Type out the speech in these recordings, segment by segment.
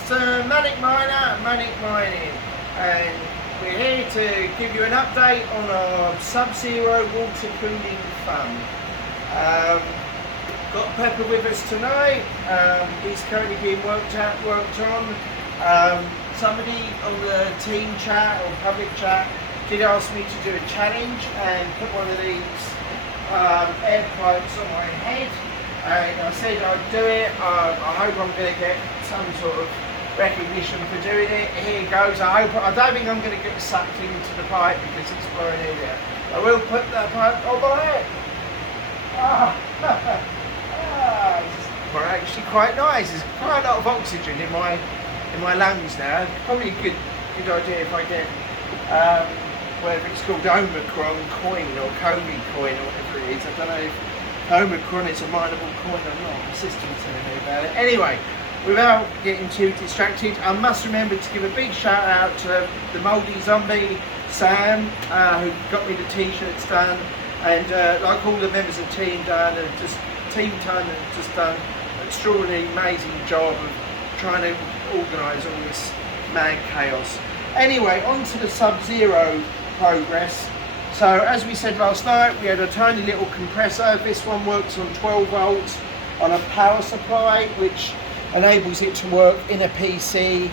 Mr. Manic Miner, Manic Mining, and we're here to give you an update on our Sub-Zero water cooling fun. Got Pepper with us tonight. He's currently being worked on. Somebody on the team chat or public chat did ask me to do a challenge and put one of these air pipes on my head. And I said I'd do it. I hope I'm going to get some sort of recognition for doing it. Here goes. I don't think I'm going to get sucked into the pipe because it's blowing everywhere. I will put the pipe on my head. It's actually quite nice. There's quite a lot of oxygen in my lungs now. Probably a good idea if I get whatever it's called, Omicron coin or Covid coin or whatever it is. I don't know if Omicron is a mineable coin or not. My sister's telling me about it. Anyway, without getting too distracted, I must remember to give a big shout out to the Mouldy Zombie, Sam, who got me the t-shirts done, and like all the members of Team Done and just Team Done have just done an extraordinarily amazing job of trying to organise all this mad chaos. Anyway, on to the Sub-Zero progress. So as we said last night, we had a tiny little compressor. This one works on 12 volts on a power supply, which enables it to work in a PC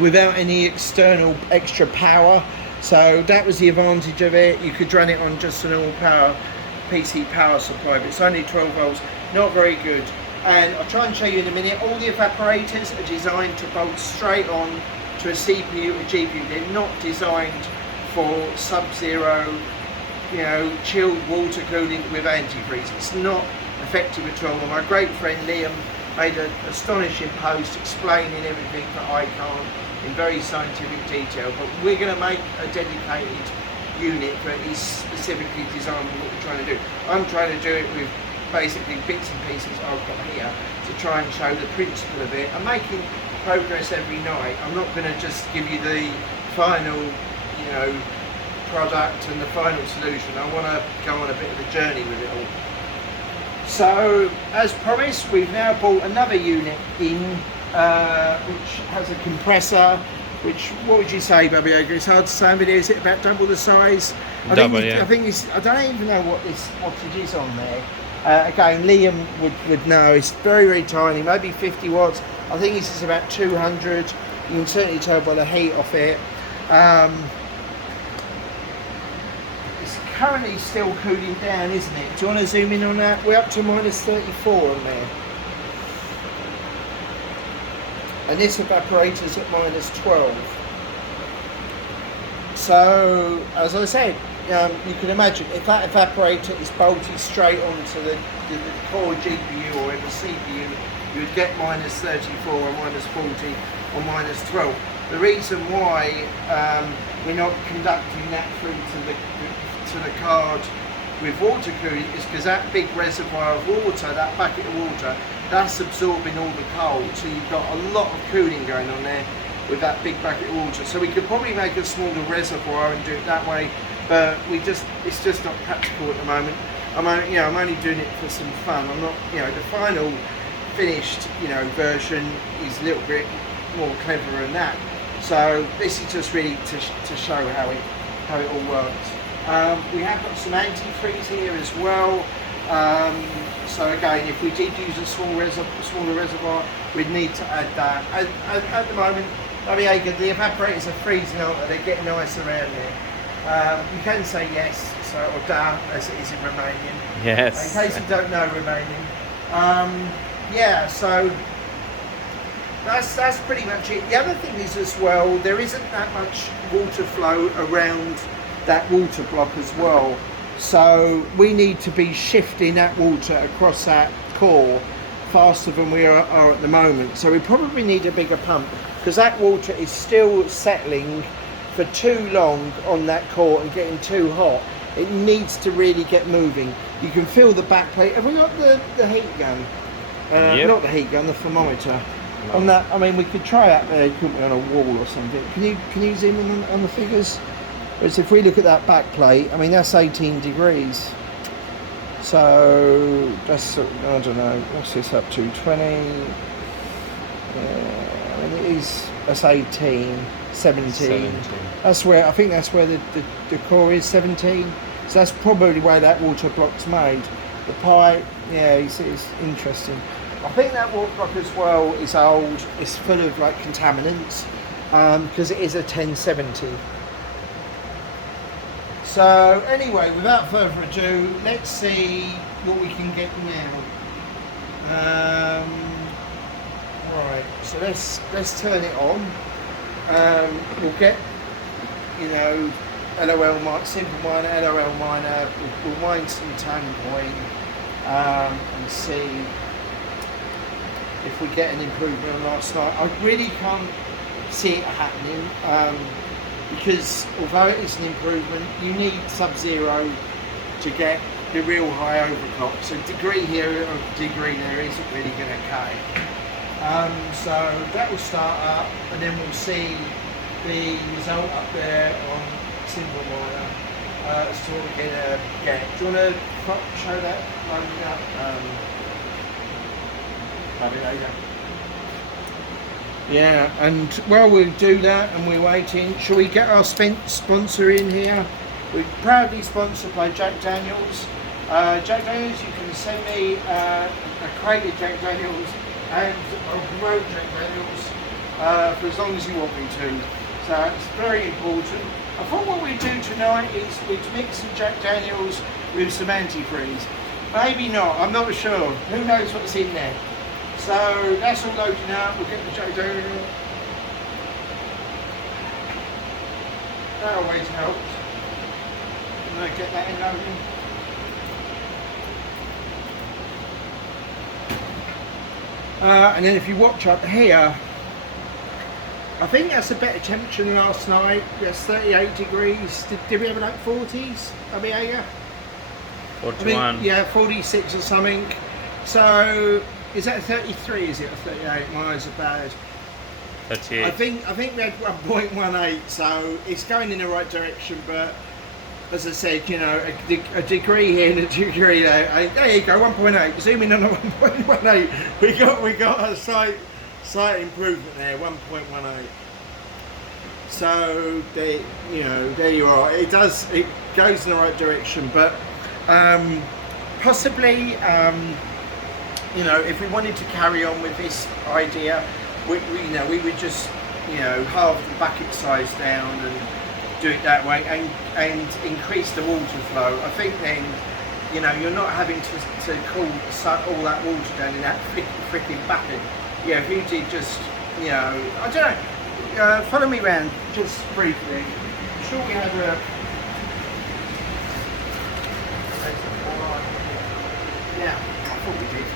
without any external extra power. So that was the advantage of it. You could run it on just a normal PC power supply, but it's only 12 volts, not very good. And I'll try and show you in a minute. All the evaporators are designed to bolt straight on to a CPU or GPU. They're not designed for Sub-Zero, chilled water cooling with antifreeze. It's not effective at all. And my great friend Liam made an astonishing post explaining everything that I can't in very scientific detail. But we're going to make a dedicated unit that is specifically designed for what we're trying to do. I'm trying to do it with basically bits and pieces I've got here to try and show the principle of it. I'm making progress every night. I'm not going to just give you the final product and the final solution. I want to go on a bit of a journey with it all. So as promised, we've now bought another unit in which has a compressor, which, what would you say, Bobby? It's hard to say, but is it about double the size? I think it's, I don't even know what it is on there. Again, Liam would know. It's very, very tiny, maybe 50 watts. I think this is about 200. You can certainly tell by the heat off it. It's currently still cooling down, isn't it? Do you want to zoom in on that? We're up to minus 34 on there. And this evaporator's at minus 12. So, as I said, you can imagine if that evaporator is bolted straight onto the core GPU or in the CPU, you would get minus 34 or minus 40 or minus 12. The reason why we're not conducting that through to the card with water cooling is because that big reservoir of water, that bucket of water, that's absorbing all the cold. So you've got a lot of cooling going on there with that big bucket of water. So we could probably make a smaller reservoir and do it that way, but it's just not practical at the moment. I'm only doing it for some fun. I'm not, the final finished, version is a little bit more clever than that. So this is just really to show how it all works. We have got some antifreeze here as well. So again, if we did use a smaller reservoir, we'd need to add that. At the moment, the evaporators are freezing, aren't they? They're getting nice around here. You can say yes, or da, as it is in Romanian. Yes. In case you don't know Romanian. So that's pretty much it. The other thing is as well, there isn't that much water flow around that water block as well. So we need to be shifting that water across that core faster than we are at the moment. So we probably need a bigger pump because that water is still settling for too long on that core and getting too hot. It needs to really get moving. You can feel the back plate. Have we got the heat gun? Yep. Not the heat gun, the thermometer. No. On that, we could try that there, couldn't we, on a wall or something. Can you zoom in on the figures? Whereas if we look at that back plate, that's 18 degrees. So that's, I don't know, what's this up to? 20, and it is, that's 18, 17. That's where, I think that's where the core is, 17. So that's probably where that water block's made. The pipe, yeah, it's interesting. I think that water block as well is old. It's full of like contaminants because it is a 1070. So anyway, without further ado, let's see what we can get now. Right, so let's turn it on. We'll get, you know, LOL simple minor, LOL minor. We'll wind some tone point and see if we get an improvement on last night. I really can't see it happening because although it is an improvement, you need sub-zero to get the real high overclock. So degree here or degree there isn't really going to cut it. So that will start up, and then we'll see the result up there on simple minor as to what we're going to get. Do you want to show that loading up? Yeah, and while we do that and we're waiting, shall we get our sponsor in here? We're proudly sponsored by Jack Daniels. Jack Daniels, you can send me a crate of Jack Daniels and I'll promote Jack Daniels for as long as you want me to. So it's very important. I thought what we'd do tonight is we'd mix some Jack Daniels with some antifreeze. Maybe not, I'm not sure. Who knows what's in there? So that's all loading up. We'll get the Jack Daniels. That always helps. I'm going to get that in loading. And then if you watch up here, I think that's a better temperature than last night. That's 38 degrees. Did we have like 40s? Yeah. 41. Yeah, 46 or something. So is that 33? Is it or 38? My eyes are bad. 38. I think we had 1.18, so it's going in the right direction. But as I said, you know, a degree here and a degree there. There you go, 1.8. Zoom in on a 1.18. We got a slight improvement there, 1.18. So there you are. It goes in the right direction, but possibly, you know, if we wanted to carry on with this idea, we would just, you know, halve the bucket size down and do it that way and increase the water flow. I think then, you know, you're not having to cool all that water down in that freaking bucket. Yeah, if you did just, you know, I don't know, follow me around just briefly. I'm sure we had a... Yeah, I thought we did.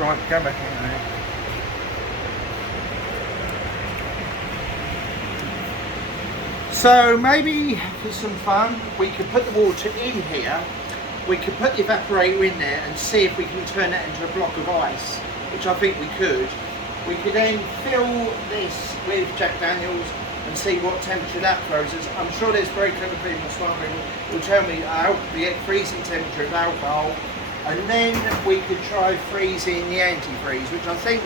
Right, go back in there. So maybe for some fun, we could put the water in here, we could put the evaporator in there and see if we can turn that into a block of ice, which I think we could. We could then fill this with Jack Daniels and see what temperature that throws us. I'm sure there's very clever people, smart people, who will tell me the freezing temperature of alcohol, and then we could try freezing the antifreeze, which I think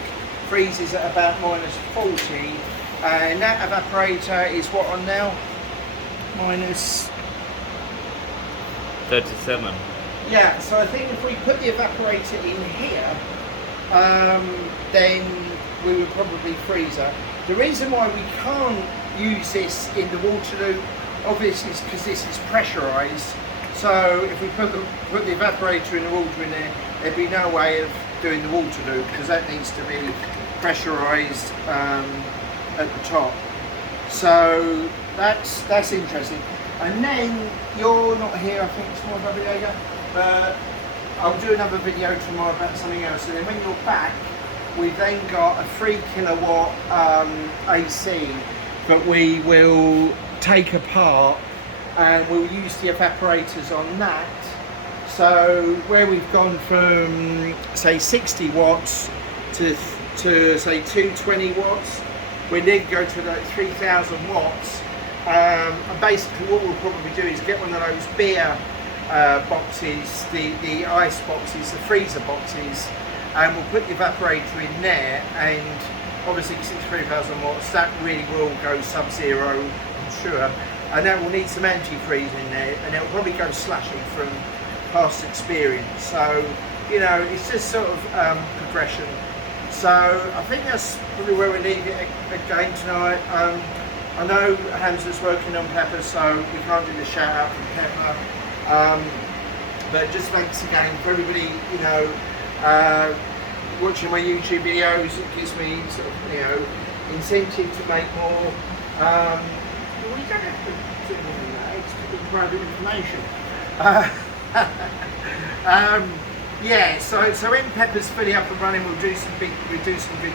freezes at about -40. And that evaporator is what on now? -37. Yeah, so I think if we put the evaporator in here, then we would probably freeze her. The reason why we can't use this in the water loop, obviously, is because this is pressurised. So if we put the evaporator in the water in there, there'd be no way of doing the water loop because that needs to be pressurised at the top. So that's interesting. And then you're not here, I think, tomorrow, Bobby Yeager, but I'll do another video tomorrow about something else. And then when you're back, we've then got a 3 kilowatt AC that we will take apart and we'll use the evaporators on that. So where we've gone from say 60 watts to say 220 watts, we then go to like 3000 watts. And basically what we'll probably do is get one of those beer boxes, the ice boxes, the freezer boxes, and we'll put the evaporator in there and obviously 63,000 watts, that really will go sub-zero, I'm sure, and that will need some antifreeze in there, and it will probably go slushy from past experience. So, you know, it's just sort of progression. So I think that's probably where we leave it again tonight. I know Hamza's working on Pepper, so we can't do the shout out from Pepper. But just thanks again for everybody, you know, watching my YouTube videos. It gives me sort of, you know, incentive to make more. Well, you don't have to do more than that. It's pretty private information. Yeah, so when Pepper's fully up and running, we'll do some big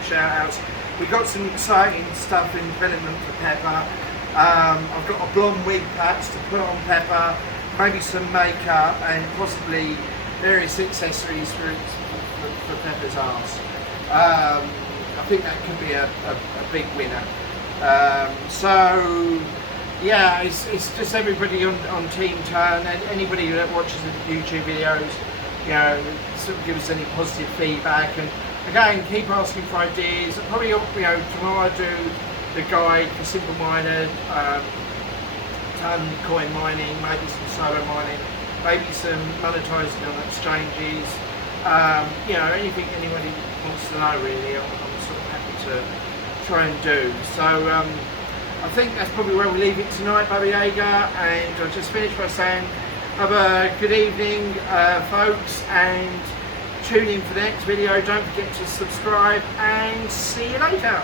shout outs. We've got some exciting stuff in development for Pepper. I've got a blonde wig patch to put on Pepper, maybe some makeup, and possibly various accessories for Pepper's arse. I think that could be a big winner. So yeah, it's just everybody on Team Turn, and anybody that watches the YouTube videos, you know, sort of give us any positive feedback, and again, keep asking for ideas. Probably, you know, tomorrow I do the guide for simple miner, ton coin mining, maybe some solo mining, maybe some monetizing on exchanges. You know, anything anybody wants to know really, I'm sort of happy to try and do. So I think that's probably where we leave it tonight, Baba Yaga, and I'll just finish by saying have a good evening, folks, and tune in for the next video. Don't forget to subscribe, and see you later.